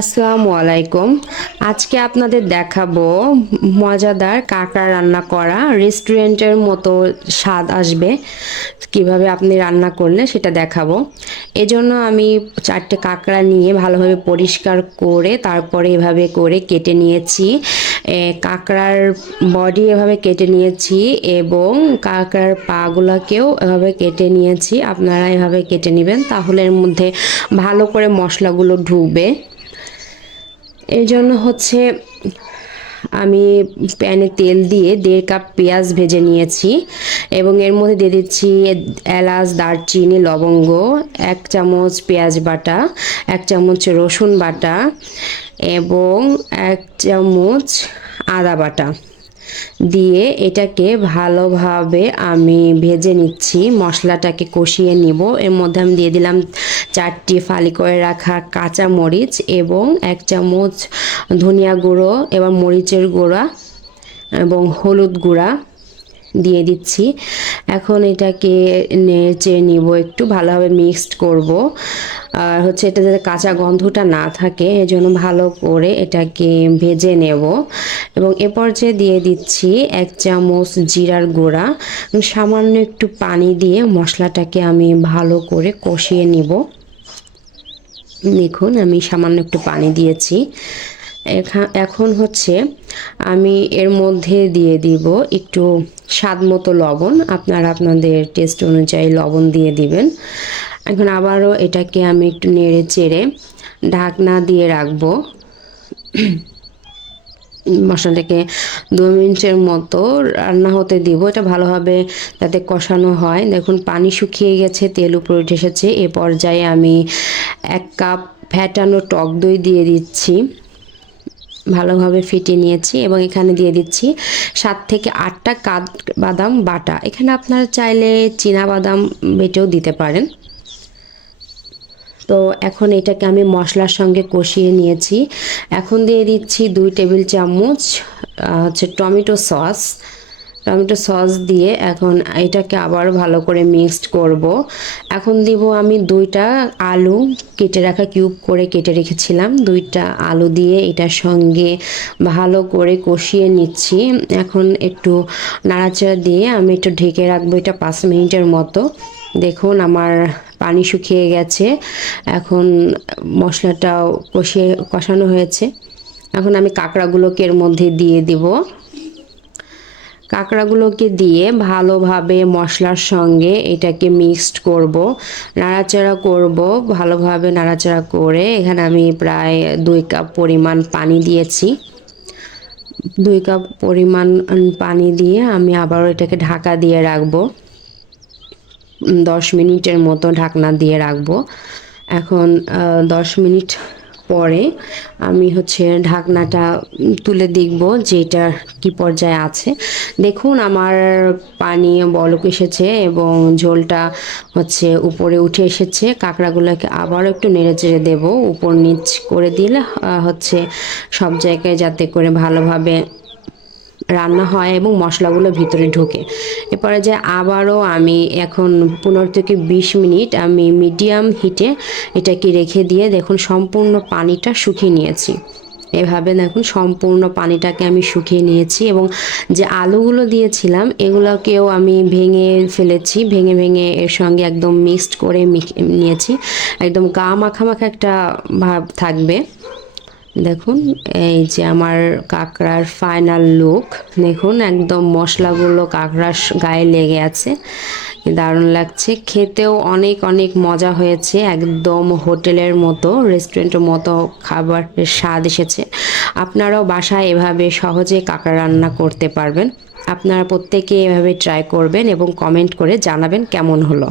আসসালামু আলাইকুম। আজকে আপনাদের দেখাবো মজাদার কাঁকড়া রান্না করা রেস্টুরেন্টের মতো স্বাদ আসবে, কীভাবে আপনি রান্না করলে সেটা দেখাবো। এজন্য আমি চারটে কাঁকড়া নিয়ে ভালোভাবে পরিষ্কার করে তারপরে এভাবে করে কেটে নিয়েছি। কাঁকড়ার বডি এভাবে কেটে নিয়েছি এবং কাঁকড়ার পাগুলোকেও এভাবে কেটে নিয়েছি। আপনারা এভাবে কেটে নেবেন, তাহলে এর মধ্যে ভালো করে মশলাগুলো ঢুকবে। এই জন্য হচ্ছে আমি প্যানে তেল দিয়ে দেড় কাপ পেঁয়াজ ভেজে নিয়েছি এবং এর মধ্যে দিয়ে দিচ্ছি এলাচ, দারচিনি, লবঙ্গ, এক চামচ পেঁয়াজ বাটা, এক চামচ রসুন বাটা এবং এক চামচ আদা বাটা। দিয়ে এটাকে ভালোভাবে আমি ভেজে নিচ্ছি। মশলাটাকে কষিয়ে নিব। এর মধ্যে আমি দিয়ে দিলাম চারটি ফালি করে রাখা কাঁচা মরিচ এবং এক চামচ ধনিয়া গুঁড়ো এবং মরিচের গুঁড়া এবং হলুদ গুঁড়া। দিয়ে দিচ্ছি। এখন এটাকে নেড়ে নিব, একটু ভালোভাবে মিক্সড করব। আর হচ্ছে এটা যাতে কাঁচা গন্ধটা না থাকে, এজন্য ভালো করে এটাকে ভেজে নেব। এবং এ পর্যায়ে দিয়ে দিচ্ছি এক চামচ জিরার গুঁড়া। সামান্য একটু পানি দিয়ে মশলাটাকে আমি ভালো করে কষিয়ে নিব। দেখুন, আমি সামান্য একটু পানি দিয়েছি। এখন হচ্ছে আমি এর মধ্যে দিয়ে দিব একটু স্বাদ মতো লবণ। আপনারা আপনাদের টেস্ট অনুযায়ী লবণ দিয়ে দিবেন। এখন আবারও এটাকে আমি একটু নেড়ে চেড়ে ঢাকনা দিয়ে রাখব। মশলাটাকে দু মিনিটের মতো রান্না হতে দিব। এটা ভালোভাবে যাতে কষানো হয়। দেখুন, পানি শুকিয়ে গেছে, তেল উপরে উঠে এসেছে। এ পর্যায়ে আমি এক কাপ ফ্যাটানো টক দই দিয়ে দিচ্ছি। ভালোভাবে ফেটে নিয়েছি এবং এখানে দিয়ে দিচ্ছি সাত থেকে আটটা কাঠ বাদাম বাটা। এখানে আপনারা চাইলে চীনা বাদাম বেটেও দিতে পারেন। তো এখন এটাকে আমি মশলার সঙ্গে কষিয়ে নিয়েছি। এখন দিয়ে দিচ্ছি দুই টেবিল চামচ হচ্ছে টমেটো সস। টমেটো সস দিয়ে এখন এটাকে আবার ভালো করে মিক্সড করব। এখন দিব আমি দুইটা আলু কেটে রাখা কিউব করে কেটে রেখেছিলাম। দুইটা আলু দিয়ে এটার সঙ্গে ভালো করে কষিয়ে নিচ্ছি। এখন একটু নাড়াচাড়া দিয়ে আমি একটু ঢেকে রাখব এটা পাঁচ মিনিটের মতো। দেখুন আমার পানি শুকিয়ে গেছে। এখন মশলাটাও কষিয়ে, কষানো হয়েছে। এখন আমি কাঁকড়াগুলোকে এর মধ্যে দিয়ে দিব। কাঁকড়াগুলোকে দিয়ে ভালোভাবে মশলার সঙ্গে এটাকে মিক্সড করব, নাড়াচাড়া করব, ভালোভাবে নাড়াচাড়া করে এখানে আমি প্রায় দুই কাপ পরিমাণ পানি দিয়েছি। দুই কাপ পরিমাণ পানি দিয়ে আমি আবারও এটাকে ঢাকা দিয়ে রাখব। দশ মিনিটের মতো ঢাকনা দিয়ে রাখব। এখন দশ মিনিট পরে আমি হচ্ছে ঢাকনাটা তুলে দেখব যে এটা কী পর্যায়ে আছে। দেখুন, আমার পানি বলক এসেছে এবং ঝোলটা হচ্ছে উপরে উঠে এসেছে। কাঁকড়াগুলোকে আবারও একটু নেড়ে চেড়ে দেবো। উপর নিচ করে দিলে হচ্ছে সব জায়গায় যাতে করে ভালোভাবে রান্না হয় এবং মশলাগুলো ভিতরে ঢোকে। এরপরে যে আবারও আমি এখন পনেরো থেকে বিশ মিনিট আমি মিডিয়াম হিটে এটাকে রেখে দিয়ে দেখুন সম্পূর্ণ পানিটা শুকিয়ে নিয়েছি। এভাবে দেখুন সম্পূর্ণ পানিটাকে আমি শুকিয়ে নিয়েছি এবং যে আলুগুলো দিয়েছিলাম এগুলোকেও আমি ভেঙে ফেলেছি, ভেঙে ভেঙে এর সঙ্গে একদম মিক্সড করে নিয়েছি। একদম গা মাখা মাখা একটা ভাব থাকবে। দেখুন, এই যে আমার কাঁকড়ার ফাইনাল লুক দেখুন একদম মশলাগুলো কাঁকড়ার গায়ে লেগে আছে। দারুণ লাগছে। খেতেও অনেক অনেক মজা হয়েছে। একদম হোটেলের মতো রেস্টুরেন্টের মতো খাবারের স্বাদ এসেছে। আপনারাও বাসায় এভাবে সহজে কাঁকড়া রান্না করতে পারবেন। আপনারা প্রত্যেকে এভাবে ট্রাই করবেন এবং কমেন্ট করে জানাবেন কেমন হলো।